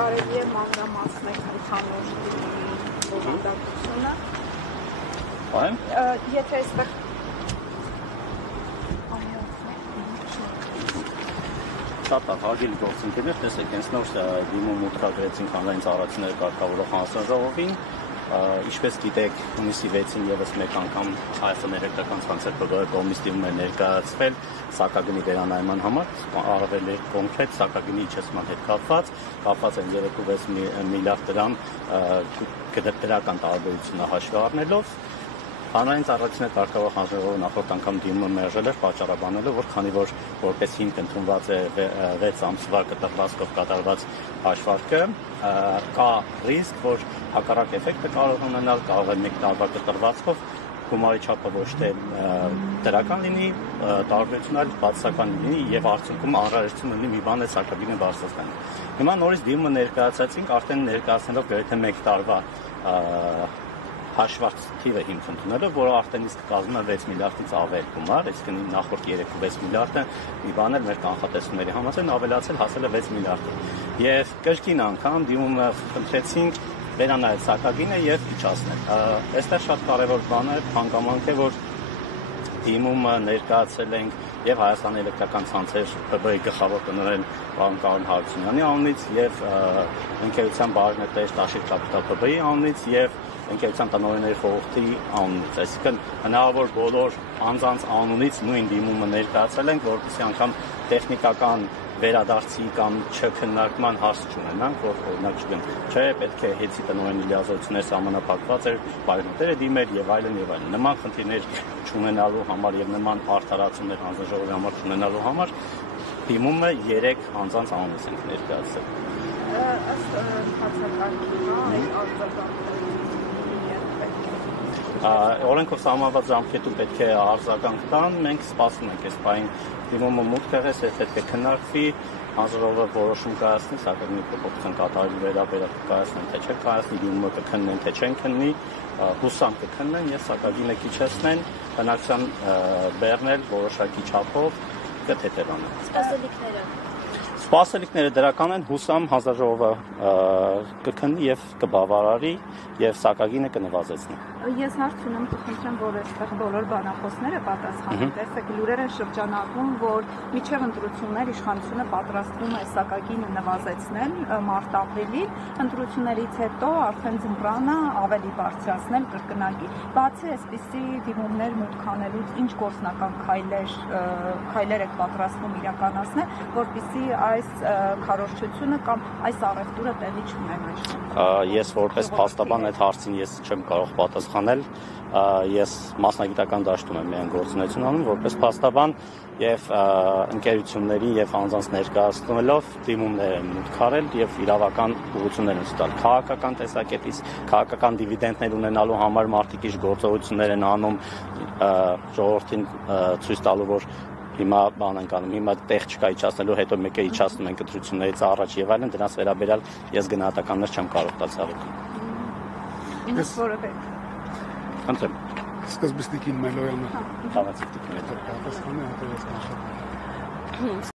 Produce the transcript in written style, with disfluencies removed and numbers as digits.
կարելի է մանրամասնել ընդհանուր բովանդակությունը։ Եթե այստեղ շատ հարգելի գործընկերներ, տեսեք, հենց նոր դիմում ուտկագրեցինք հանրային ծառայությունների կարգավորող հանձնաժողովին, ինչպես գիտեք, հունիսի 6-ին եւս մեկ անգամ Հայաստան Էլեկտրական ցանցեր ՊԳ-ի կողմից դիմում է ներկայացվել սակագնի վերանայման համար, առավել կոնկրետ սակագնի իջեցման հետ կապված են 3.6 միլիարդ դրամ դրական տարբերությունը հաշվի առնելով։ Հանրային ծառայությունների կարգավորող հանձնաժողովը նախորդ անգամ դիմումը մերժել էր պատճառաբանելով, որ քանի որ որպես հիմք ընդունված է 6 ամսվա կտրվածքով կատարված հաշվարկը, կա ռիսկ, որ հակառակ էֆեկտը կարող ունենալ, կարող է մեկ տարվա կտրվածքով գումարի չափը ոչ թե դրական լինի, տարբերությունը այլ բացասական լինի եւ արդյունքում անհրաժեշտություն ունի մի բան է սակագինը բարձրացնել։ Հիմա նորից դիմումը ներկայացրեցինք, արդեն ներկայացնելով գրեթե մեկ տարվա հաշվարկ թիվը հիմք ընդունելով, որը արդեն իսկ կազմում է 6 միլիարդից ավել գումար, այսինքն նախորդ 3.6 միլիարդը մի բան էր մեր կանխատեսումների համաձայն ավելացել հասել է 6 միլիարդի։ Եվ կրկին անգամ դիմումը խնդրեցինք վերանայել սակագինը եւ իջացնել։ Այստեղ շատ կարեւոր բան է, հանգամանք է, որ դիմումը ներկայացել ենք եւ Հայաստանի Էլեկտրական ցանցեր ՊԲ-ի գլխավոր տնօրեն պարոն Կարոլ Հարությունյանի անունից եւ ընկերության բարենետեր Տաշիկ Կապիտալ ՊԲ-ի անունից եւ ընկերության տնօրենների խորհրդի անունից, այսինքն հնարավոր բոլոր անձանց անունից նույն դիմումը ներկայացել ենք, որպեսզի անգամ տեխնիկական վերադարձի կամ չքննարկման հարց չունենանք, որ օրինակ չգնա, չէ, պետք է հետի տնօրենի լիազորություններ սահմանափակված էր, բարենետերը դիմել եւ այլն եւ այլն։ Նման խնդիրներ չունենալու համար եւ նման արդարացումներ հանձնաժողովի համար չունենալու համար դիմումը 3 անձանց անունից ենք ներկայացրել։ Ըստ բացակայքի, այդ արձագանքները օրենքով սահմանված ժամկետում պետք է արձագանք տան, մենք սպասում ենք այս բային դիմումը մուտք եղես, պետք է քննարկվի, հանձնաժողովը որոշում կայացնի, սակագնի փոփոխություն կատարելու վերաբերյալ կայացնեն, թե չէ կայացնի, դիմումը կքննեն, թե չեն քննի, հուսամ կքննեն եւ սակագինը կիջեցնեն, բնակչության բեռնել որոշակի չափով կթեթևանան։ Սպասելիքները դրական են, հուսամ հանձնաժողովը կքննի եւ կբավարարի եւ սակագինը կնվազեցնի։ Ես հարց ունեմ, կխնդրեմ, որ այստեղ բոլոր բանախոսները պատասխանեն։ Տեսեք, լուրեր են շրջանառվում, որ միջև ընտրություններ իշխանությունը պատրաստվում է սակագինը նվազեցնել մարտ-ապրիլի, ընտրություններից հետո արդեն ձմռանը ավելի բարձրացնել կրկնակի։ Բացի այսպիսի դիմումներ մուտք անելուց, ինչ գործնական քայլեր եք պատրաստվում իրականացնել, որպեսզի այս քարոզչությունը կամ այս առևտուրը տեղի չունենա։ Ես որպես փաստաբան այդ հարցին ես չեմ կարող պատասխանել, ես մասնագիտական դաշտում եմ միայն գործունեություն անում որպես փաստաբան եւ ընկերությունների եւ անձանց ներկայացնելով դիմումներ եմ մուտք արել եւ իրավական ուղղություններ եմ ստալ քաղաքական տեսակետից, քաղաքական դիվիդենդներ ունենալու համար մարդիկ ինչ գործողություններ են անում ժողովրդին ցույց տալու որ հիմա բան ենք անում, հիմա տեղ չկա իջացնելու, հետո մեկը իջացնում են կտրություններից առաջ եւ այլն, դրանց վերաբերյալ ես գնահատականներ չեմ կարող տալ ցավոք։ Ինձ որովհետեւ Խնդրեմ։ Սկզբիստիկին մելոյանը։ Խաղացիք դուք։ Պատասխանը հետո ես կանխատեսում։